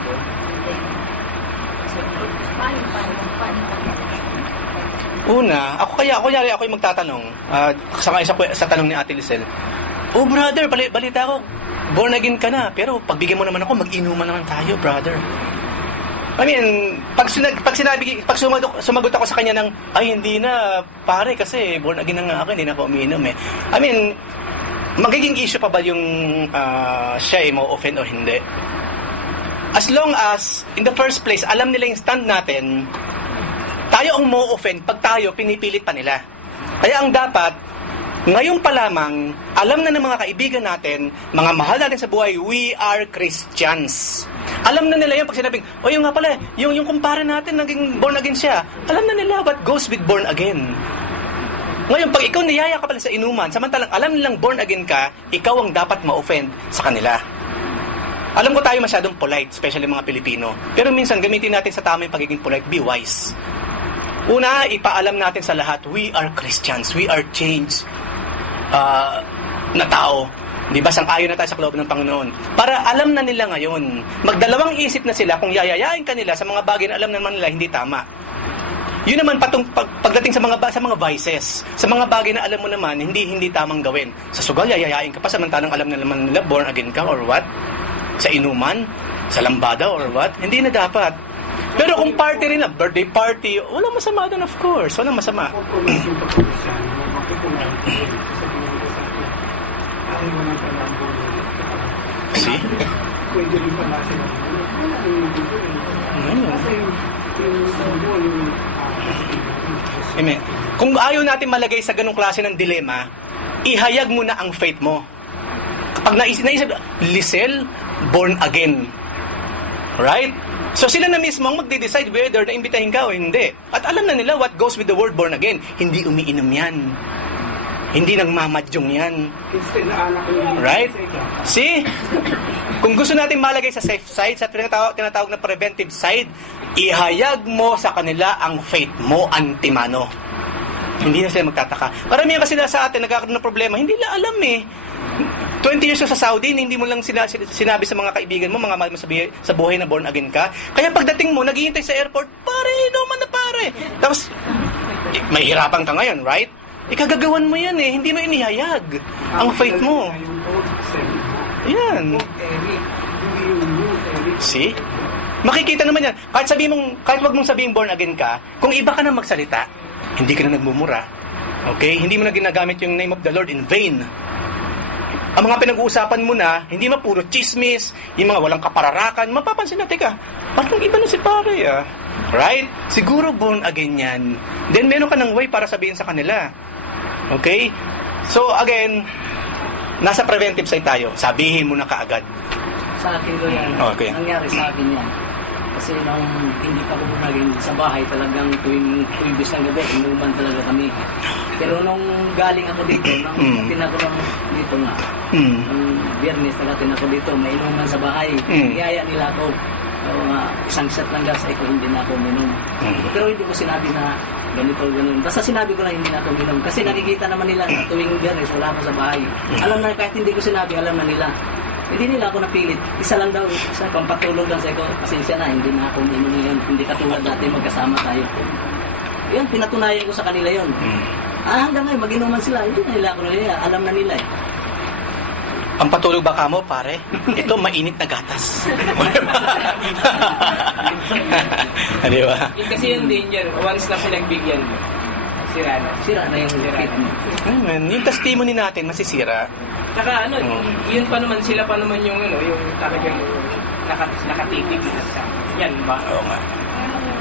Una, ako yung magtatanong sa tanong ni Ate Lisel. Oh brother, balita ko, born again ka na, pero pagbigyan mo naman ako, mag-inuman naman tayo, brother. I mean, pag sumagot ako sa kanya ng, ay hindi na, pare, kasi born again na nga ako, hindi na ako umiinom eh. I mean, magiging issue pa ba yung siya ay ma-offend o hindi? As long as, in the first place, alam nila yung stand natin, tayo ang ma-offend pag tayo pinipilit pa nila. Kaya ang dapat, ngayon pa lamang, alam na ng mga kaibigan natin, mga mahal natin sa buhay, we are Christians. Alam na nila yun pag sinabing, o yung nga pala, yung kumpara natin, naging born again siya. Alam na nila what goes with born again. Ngayon, pag ikaw niyaya ka pala sa inuman, samantalang alam nilang born again ka, ikaw ang dapat ma-offend sa kanila. Alam ko tayo masyadong polite, especially mga Pilipino. Pero minsan, gamitin natin sa tama yung pagiging polite, be wise. Una, ipaalam natin sa lahat, we are Christians, we are changed na tao. Diba, sang-ayon na tayo sa kalooban ng Panginoon. Para alam na nila ngayon, magdalawang isip na sila kung yayayain ka nila sa mga bagay na alam naman nila hindi tama. Yun naman pagdating sa mga vices, sa mga bagay na alam mo naman hindi tamang gawin. Sa sugal, yayayain ka pa samantalang alam na naman nila born again ka or what? Sa inuman, sa lambada or what? Hindi na dapat. Pero kung party rin na, birthday party, walang masama doon, of course. Walang masama. See? Amen. Kung ayaw natin malagay sa ganung klase ng dilema, ihayag mo na ang faith mo. Kapag naisip, Lisel, born again. Right? So sila na mismo ang magde-decide whether na imbitahin ka o hindi. At alam na nila what goes with the word born again. Hindi umiinom yan. Hindi nagmamadyong yan. Right? See? Kung gusto natin malagay sa safe side, sa tinatawag na preventive side, ihayag mo sa kanila ang faith mo antimano. Hindi na sila magtataka. Karamihan kasi sa atin, nagkakaroon ng problema, hindi nila alam eh. 20 years na sa Saudi, hindi mo lang sinabi sa mga kaibigan mo, mga mahal mo sa buhay na born again ka. Kaya pagdating mo, naghihintay sa airport, pare, inuman na pare. Tapos, mahihirapan ka ngayon, right? Ikagagawan mo yan eh, hindi mo inihayag ang faith mo. Yan. See? Makikita naman yan. Kahit wag mong sabihin born again ka, kung iba ka na magsalita, hindi ka na nagmumura. Okay? Hindi mo na ginagamit yung name of the Lord in vain. Ang mga pinag-uusapan mo na, hindi mo puro chismis, yung mga walang kapararakan, mapapansin na, teka, parang iba na si pare ah. Right? Siguro born again yan. Then meron ka ng way para sabihin sa kanila. Okay? So again, nasa preventive side tayo. Sabihin mo na kaagad. Sa akin ko yan. Okay. Nangyari sa akin yan. Kasi nung hindi pa ko naging sa bahay, talagang tuwing previous ng gabi, inuman talaga kami. Pero nung galing ako dito, nung tinako dito nga, nung Biyernes, talatin ako dito, may inuman sa bahay. Iyaya nila ako. So, isang shot lang gas, ko hindi na ako minom. Pero hindi ko sinabi na ganito, ganun. Basta sinabi ko na hindi na ako minom. Kasi nakikita naman nila na tuwing Biyernes, wala ako sa bahay. Alam na, kahit hindi ko sinabi, alam na nila. Hindi nila ako napilit. Isa lang daw, isa pampatulog lang sa ko. Pasensya na, hindi na ako minom ngayon. Hindi katulad dati magkasama tayo. Yun, pinatunayan ko sa kanila yun. Hanggang ngayon, mag-inuman sila. Hindi na nila ako nila. Alam na nila eh. Ang patulog ba ka mo, pare? Ito, mainit na gatas. Di ba? Kasi yung danger, once na pinagbigyan mo, sira na yung faith mo. Yung testimony natin, masisira. Saka yun pa naman, sila pa naman yung talagang nakatitig sa yan ba? Oo nga.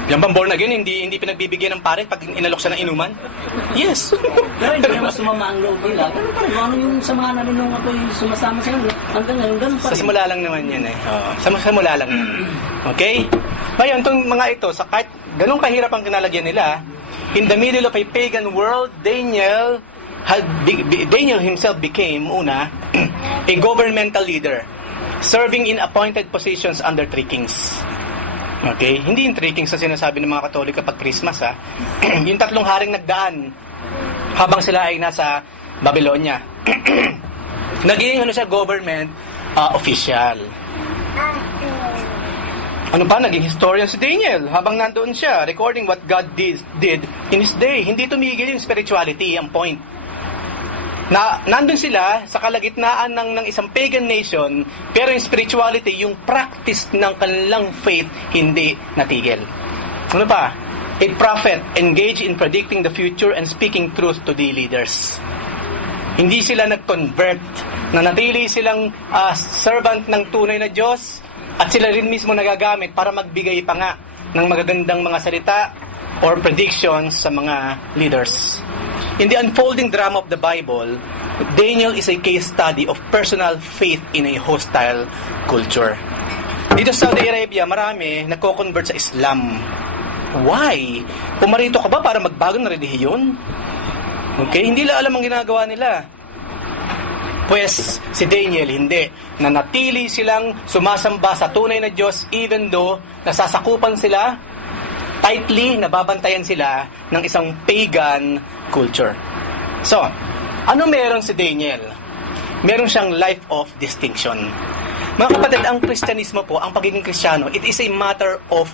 Yung bang born again, hindi pinagbibigyan ng pare pag inalok siya ng inuman? Yes. Pero hindi naman sumama ang loob nila. Ganun pa rin. Ano yung samahan na rin nung ako yung sumasama sa kanila. Hanggang ngayon, ganun pa rin. Sa simula lang naman yan eh. Sa simula lang yan. Okay? Ngayon, itong mga ito, kahit ganun kahirap ang kinalagyan nila, in the middle of a pagan world, Daniel himself became, a governmental leader, serving in appointed positions under 3 kings. Okay? Hindi yung 3 kings na sinasabi ng mga Katolik kapag Christmas, ha? Yung 3 haring nagdaan habang sila ay nasa Babylonia. Naging siya, government official. Ano pa? Naging historian si Daniel habang nandoon siya, recording what God did in his day. Hindi tumigil yung spirituality, ang point. Nandun sila sa kalagitnaan ng isang pagan nation, pero yung spirituality, yung practice ng kanilang faith, hindi natigil. Ano pa? A prophet engaged in predicting the future and speaking truth to the leaders. Hindi sila nag-convert, nanatili silang servant ng tunay na Diyos, at sila rin mismo nagagamit para magbigay pa nga ng magagandang mga salita or predictions sa mga leaders. In the unfolding drama of the Bible, Daniel is a case study of personal faith in a hostile culture. Dito sa Saudi Arabia, marami nagko-convert sa Islam. Why? Pumarito ka ba para magbago ng relihiyon? Okay, hindi nila alam ang ginagawa nila. Pues, si Daniel, hindi. Nanatili silang sumasamba sa tunay na Diyos even though nasasakupan sila, tightly nababantayan sila ng isang pagan culture. So, ano meron si Daniel? Meron siyang life of distinction. Mga kapatid, ang Kristyanismo po, ang pagiging Kristiyano, it is a matter of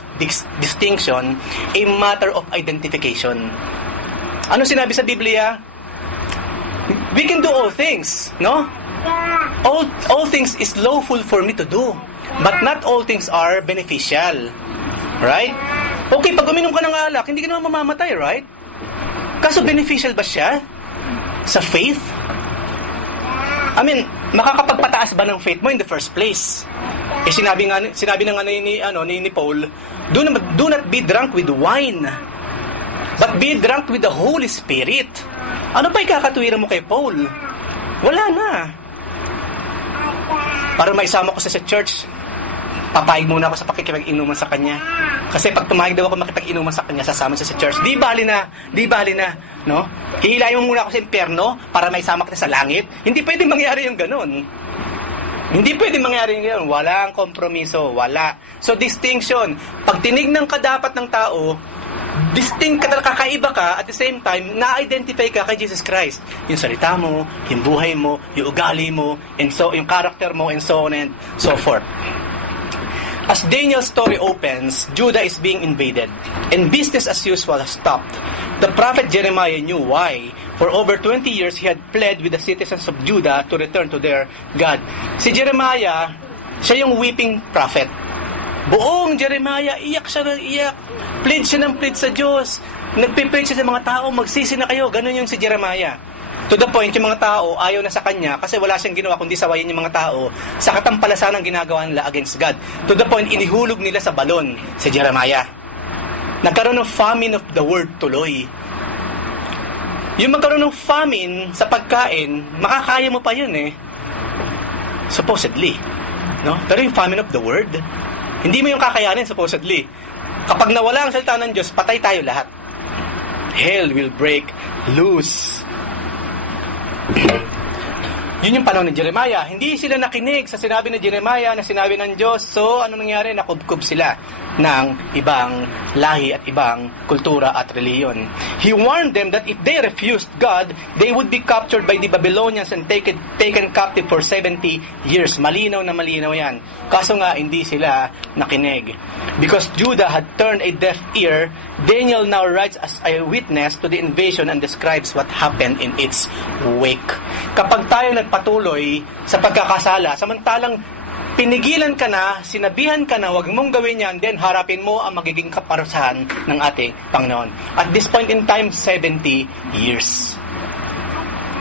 distinction, a matter of identification. Ano sinabi sa Biblia? We can do all things, no? All things is lawful for me to do, but not all things are beneficial. Right? Okay, pag uminom ka ng alak, hindi ka naman mamamatay, right? Kaso beneficial ba siya sa faith? I mean, makakapagpataas ba ng faith mo in the first place? Sinabi na nga ni Paul, do not be drunk with wine, but be drunk with the Holy Spirit. Ano pa ikakatuwiran mo kay Paul? Wala na. para maisama ko sa church, papayag muna ako sa pakikipag-inuman sa kanya. Kasi pag pumayag daw ako makipag-inuman sa kanya, sasama siya sa church. Di bali na, no? Hihilayin mo muna ako sa impyerno para maisama kita sa langit. Hindi pwedeng mangyari yung ganun. Hindi pwedeng mangyari yung ganun. Walang kompromiso, wala. So, distinction. Pag tinignan ka dapat ng tao, distinct ka, kakaiba ka, at the same time, na-identify ka kay Jesus Christ. Yung salita mo, yung buhay mo, yung ugali mo, and so, yung character mo, and so on and so forth. As Daniel's story opens, Judah is being invaded, and business as usual has stopped. The prophet Jeremiah knew why. For over 20 years, he had pled with the citizens of Judah to return to their God. Si Jeremiah, siya yung weeping prophet. Buong Jeremiah, iyak siya ng iyak. Plead siya ng plead sa Diyos. Nagpiplead siya sa mga tao, magsisi na kayo. Ganun yung si Jeremiah. To the point, yung mga tao ayaw na sa kanya kasi wala siyang ginawa kundi sawayin yung mga tao sa katampalasan ng ginagawa nila against God. To the point, inihulog nila sa balon si Jeremiah. Nagkaroon ng famine of the word tuloy. Yung magkaroon ng famine sa pagkain, makakaya mo pa yun eh. Supposedly. No? Pero yung famine of the word, hindi mo yung kakayanin supposedly. Kapag nawala ang salita ng Diyos, patay tayo lahat. Hell will break loose. Yun yung panahon ni Jeremiah. Hindi sila nakinig sa sinabi ni Jeremiah na sinabi ng Diyos. So, ano nangyari? Nakubkub sila ng ibang lahi at ibang kultura at reliyon. He warned them that if they refused God, they would be captured by the Babylonians and taken captive for 70 years. Malinaw na malinaw yan. Kaso nga, hindi sila nakinig. Because Judah had turned a deaf ear, Daniel now writes as a witness to the invasion and describes what happened in its wake. Kapag tayo nagpatuloy sa pagkakasala, samantalang pinigilan ka na, sinabihan ka na, huwag mong gawin yan, then harapin mo ang magiging kaparusahan ng ating Panginoon. At this point in time, 70 years.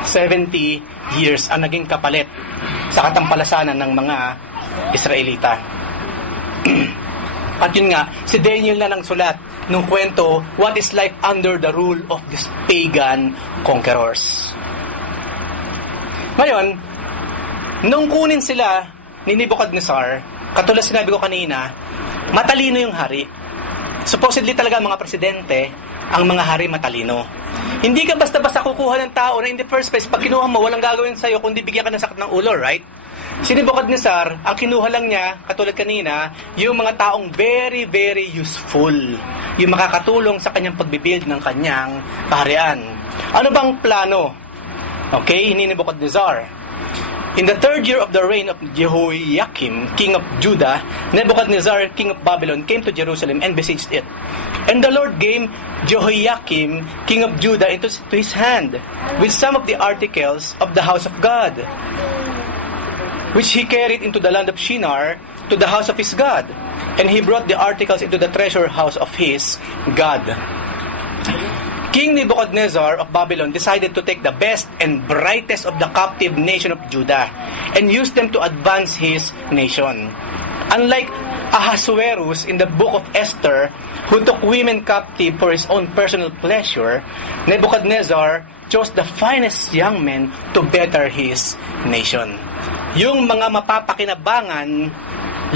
70 years ang naging kapalit sa katampalasanan ng mga Israelita. At yun nga, si Daniel na nang sulat nung kwento, what is life under the rule of these pagan conquerors. Ngayon, nung kunin sila ni Nebuchadnezzar, katulad sinabi ko kanina, matalino yung hari. Supposedly talaga mga presidente, ang mga hari matalino. Hindi ka basta-basta kukuha ng tao na in the first place, pag kinuha mo, walang gagawin sa'yo kundi bigyan ka ng sakit ng ulo, right? Si Nebuchadnezzar, ang kinuha lang niya, katulad kanina, yung mga taong very, very useful. Yung makakatulong sa kanyang pagbibuild ng kanyang kaharian. Ano bang plano? Okay, ni Nebuchadnezzar. In the 3rd year of the reign of Jehoiakim, king of Judah, Nebuchadnezzar, king of Babylon, came to Jerusalem and besieged it. And the Lord gave Jehoiakim, king of Judah, into his hand, with some of the articles of the house of God, which he carried into the land of Shinar, to the house of his God. And he brought the articles into the treasure house of his God. King Nebuchadnezzar of Babylon decided to take the best and brightest of the captive nation of Judah and use them to advance his nation. Unlike Ahasuerus in the book of Esther, who took women captive for his own personal pleasure, Nebuchadnezzar chose the finest young men to better his nation. Yung mga mapapakinabangan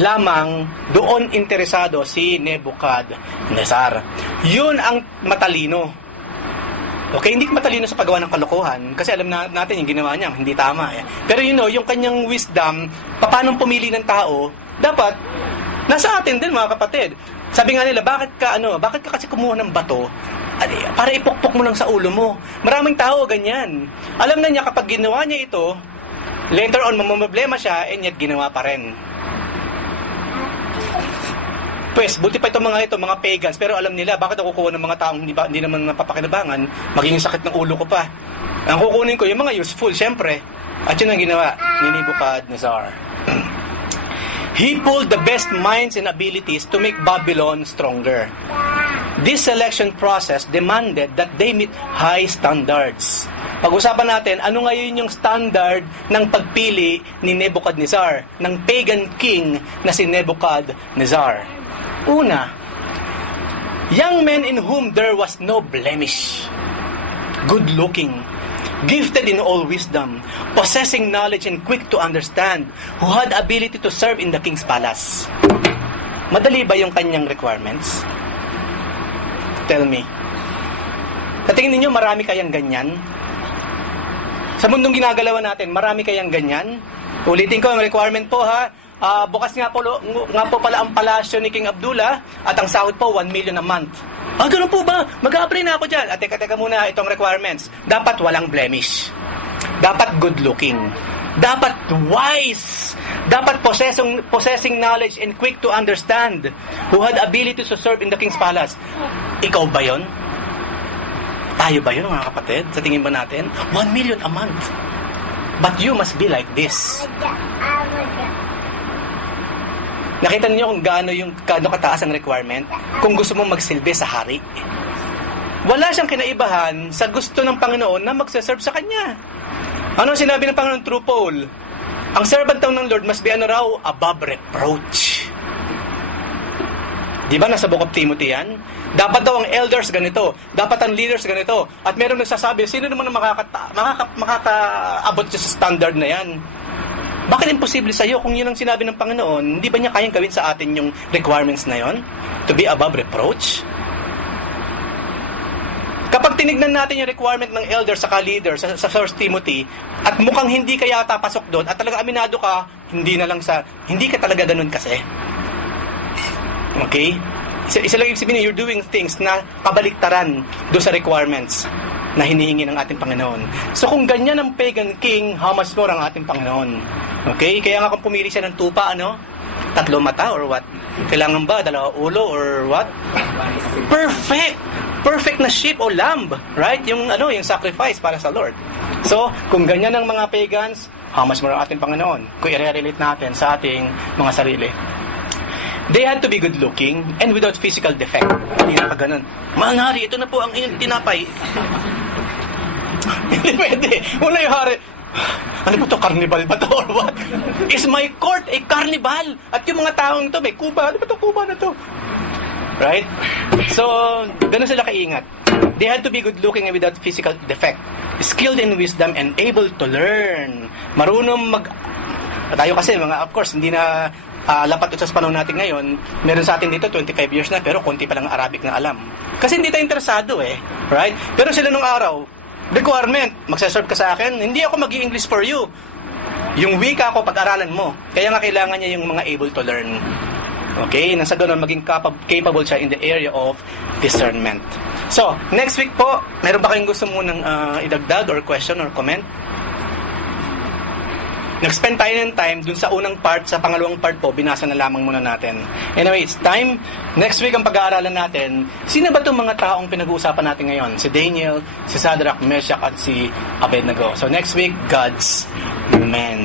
lamang doon interesado si Nebuchadnezzar. Yun ang matalino. Okay, hindi matalino sa paggawa ng kalokohan kasi alam natin yung ginawa niya, hindi tama. Pero yung kanyang wisdom, paano pumili ng tao, dapat nasa atin din mga kapatid. Sabi nga nila, bakit ka kasi kumuha ng bato para ipukpok mo lang sa ulo mo? Maraming tao ganyan. Alam na niya kapag ginawa niya ito, later on mamamblema siya and yet ginawa pa rin. Pues, buti pa itong mga pagans, pero alam nila, bakit ako kukuha ng mga taong hindi naman napapakinabangan, magiging sakit ng ulo ko pa. Ang kukunin ko, yung mga useful, syempre. At yun ang ginawa ni Nebuchadnezzar. He pulled the best minds and abilities to make Babylon stronger. This selection process demanded that they meet high standards. Pag-usapan natin, ano ngayon yung standard ng pagpili ni Nebuchadnezzar, ng pagan king na si Nebuchadnezzar. Una, young men in whom there was no blemish, good-looking, gifted in all wisdom, possessing knowledge and quick to understand, who had ability to serve in the king's palace. Madali ba yung kanyang requirements? Tell me. Sa tingin ninyo, marami kayang ganyan? Sa mundong ginagalawan natin, marami kayang ganyan? Ulitin ko ang requirement po ha. Bukas nga po pala ang palasyo ni King Abdullah at ang sahod po 1 million a month. Ganun po ba? Mag-a-apply na ako dyan. At teka muna, itong requirements. Dapat walang blemish. Dapat good looking. Dapat wise. Dapat possessing knowledge and quick to understand, who had ability to serve in the king's palace. Ikaw ba yon? Tayo ba yun, mga kapatid? Sa tingin ba natin? 1 million a month. But you must be like this. Nakita niyo kung gaano kataas ang requirement kung gusto mong magsilbi sa hari. Wala siyang kinaibahan sa gusto ng Panginoon na magsaserve sa Kanya. Ano sinabi ng Panginoon through Paul? Ang servant ng Lord must be above reproach. Di ba nasa Book of Timothy yan? Dapat daw ang elders ganito. Dapat ang leaders ganito. At meron nagsasabi, sino naman ang makakaabot sa standard na yan? Bakit imposible sa iyo kung yun ang sinabi ng Panginoon? Hindi ba niya kayang gawin sa atin yung requirements na yon? To be above reproach? Kapag tinignan natin yung requirement ng elders sa leaders sa 1 Timothy at mukhang hindi ka yata pasok doon at talaga aminado ka, hindi ka talaga ganun kasi. Okay? Isa lang yung sabihin, you're doing things na kabaliktaran doon sa requirements na hinihingi ng ating Panginoon. So kung ganyan ang pagan king, how much more ang ating Panginoon? Okay? Kaya nga kung pumili siya ng tupa, 3 mata or what? Kailangan ba 2 ulo or what? Perfect! Perfect na sheep o lamb, right? Yung sacrifice para sa Lord. So, kung ganyan ang mga pagans, how much more ang ating Panginoon? Kung i-relate natin sa ating mga sarili. They had to be good looking and without physical defect. Hindi na pa ganun. Mahal na hari, ito na po ang inyong tinapay. Hindi pwede. Wala yung hari. Ano ba ito? Carnival ba ito or what? Is my court a carnival? At yung mga taong ito, may kuba. Ano ba ito? Kuba na ito. Right? So, ganun sila kaingat. They had to be good looking and without physical defect. Skilled in wisdom and able to learn. Marunong tayo kasi, of course, hindi na lapat ito sa panahon natin ngayon. Meron sa atin dito 25 years na pero konti pa lang Arabic na alam. Kasi hindi tayo interesado right? Pero sila nung araw, requirement, magsaserve ka sa akin, hindi ako mag-i-English for you. Yung wika ko, pag-aralan mo. Kaya nga kailangan niya yung mga able to learn. Okay? Nasa ganun, maging capable siya in the area of discernment. So, next week po, meron ba kayong gusto munang idagdag or question or comment? Nag-spend tayo ng time dun sa unang part, sa pangalawang part po, binasa na lamang muna natin. Anyway, it's time. Next week ang pag-aaralan natin, sino ba itong mga taong pinag-uusapan natin ngayon? Si Daniel, si Shadrach, Meshach, at si Abednego. So next week, God's men.